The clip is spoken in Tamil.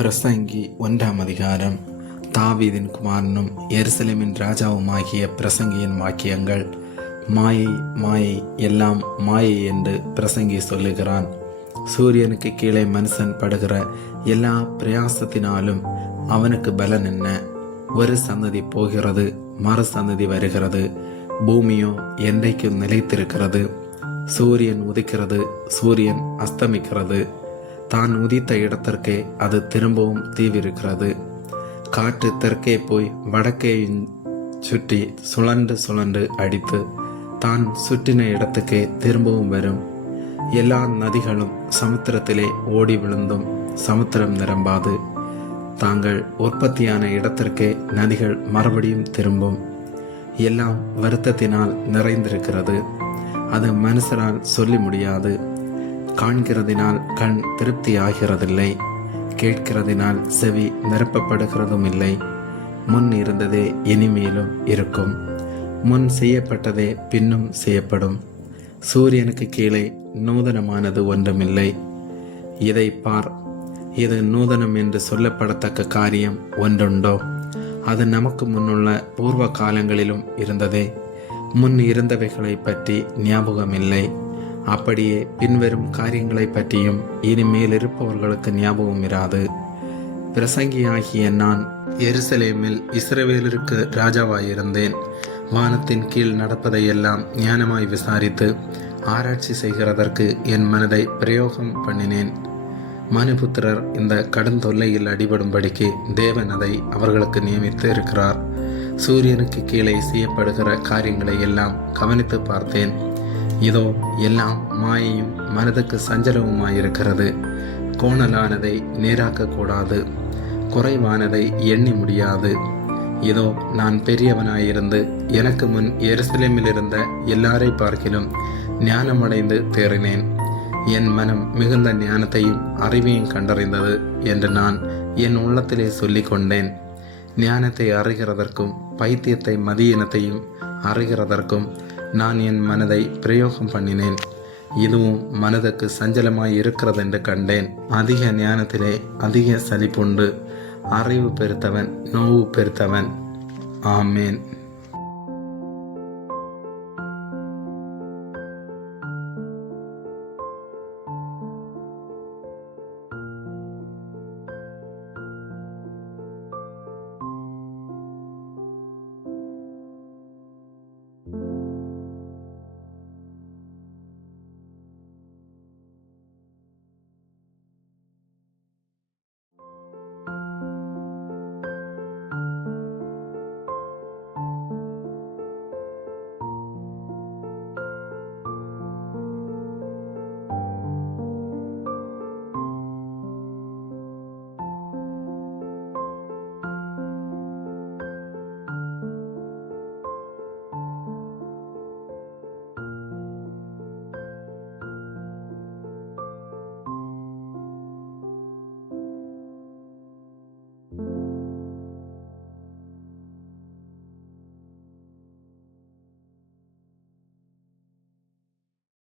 பிரசங்கி 1ஆம் அதிகாரம். தாவீதின் குமாரனும் எருசலேமின் ராஜாவுமாகிய பிரசங்கியின் வாக்கியங்கள். மாயை, மாயை, எல்லாம் மாயை என்று பிரசங்கி சொல்லுகிறான். சூரியனுக்கு கீழே மனுஷன் படுகிற எல்லா பிரயாசத்தினாலும் அவனுக்கு பலன் என்ன? ஒரு சந்ததி போகிறது, மறு சந்ததி வருகிறது. பூமியோ என்றைக்கும் நிலைத்திருக்கிறது. சூரியன் உதிக்கிறது, சூரியன் அஸ்தமிக்கிறது. தான் உதித்த இடத்திற்கே அது திரும்பவும் தீவிருக்கிறது. காற்று தெற்கே போய் வடக்கே சுற்றி சுழன்று சுழன்று அடித்து தான் சுற்றின இடத்துக்கே திரும்பவும் வரும். எல்லா நதிகளும் சமுத்திரத்திலே ஓடி விழுந்தும் சமுத்திரம் நிரம்பாது. தாங்கள் உற்பத்தியான இடத்திற்கே நதிகள் மறுபடியும் திரும்பும். எல்லாம் வருத்தத்தினால் நிறைந்திருக்கிறது. அது மனுஷரால் சொல்லி முடியாது. காண்கிறதினால் கண் திருப்தி ஆகிறதில்லை, கேட்கிறதினால் செவி நிரப்பப்படுகிறதும் இல்லை. முன் இருந்ததே இனிமேலும் இருக்கும், முன் செய்யப்பட்டதே பின்னும் செய்யப்படும். சூரியனுக்கு கீழே நூதனமானது ஒன்றுமில்லை. இதை பார், இது நூதனம் என்று சொல்லப்படத்தக்க காரியம் ஒன்றுண்டோ? அது நமக்கு முன்னுள்ள பூர்வ காலங்களிலும் இருந்ததே. முன் இருந்தவைகளை பற்றி ஞாபகமில்லை. அப்படியே பின்வரும் காரியங்களை பற்றியும் இனிமேல் இருப்பவர்களுக்கு ஞாபகம் இராது. பிரசங்கியாகிய நான் எருசலேமில் இஸ்ரவேலருக்கு ராஜாவாயிருந்தேன். வானத்தின் கீழ் நடப்பதையெல்லாம் ஞானமாய் விசாரித்து ஆராய்ச்சி செய்கிறதற்கு என் மனதை பிரயோகம் பண்ணினேன். மனுபுத்திரர் இந்த கடும் தொல்லையில் அடிபடும்படிக்கு தேவன் அதை அவர்களுக்கு நியமித்து இருக்கிறார். சூரியனுக்கு கீழே செய்யப்படுகிற காரியங்களை எல்லாம் கவனித்து பார்த்தேன். இதோ எல்லாம் மாயையும் மனதுக்கு சஞ்சலவுமாயிருக்கிறது. கோணலானதை நேராக்கக்கூடாது, குறைவானதை எண்ணி முடியாது. இதோ நான் பெரியவனாயிருந்து எனக்கு முன் எருசலேமில் இருந்த எல்லாரை பார்க்கிலும் ஞானமடைந்து தேறினேன். என் மனம் மிகுந்த ஞானத்தையும் அறிவையும் கண்டறிந்தது என்று நான் என் உள்ளத்திலே சொல்லிக் கொண்டேன். ஞானத்தை அறிகிறதற்கும் பைத்தியத்தை மதியினத்தையும் அறிகிறதற்கும் நான் என் மனதை பிரயோகம் பண்ணினேன். இதுவும் மனதுக்கு சஞ்சலமாய் இருக்கிறதென்று கண்டேன். அதிக ஞானத்திலே அதிக சலிப்புண்டு. அறிவு பெருத்தவன் நோவு பெருத்தவன். ஆமேன்.